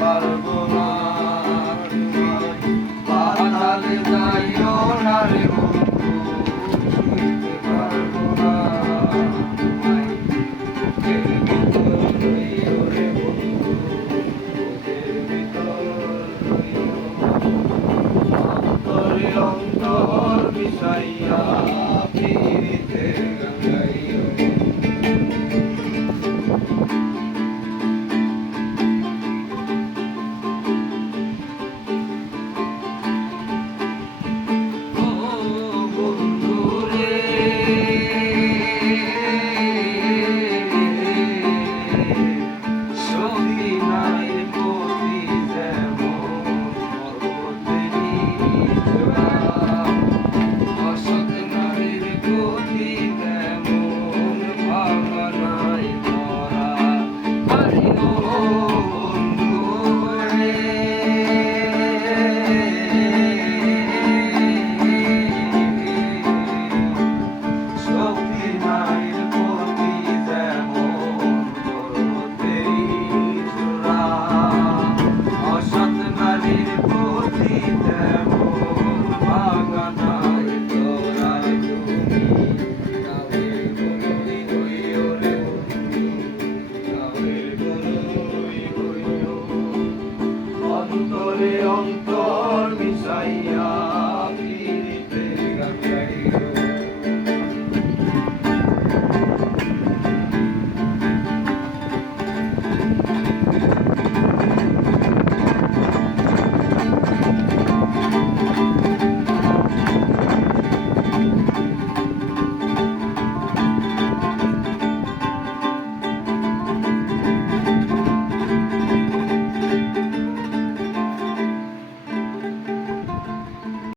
পারবো না পাতালে যাইও না রে বন্ধু ছুঁইতে পারবো না বুকের ভিতর লইও রে বন্ধু বুকের ভিতর লইও অন্তরে অন্তর মিশাইয়া পিরিতে গাইও অন্তরে অন্তরে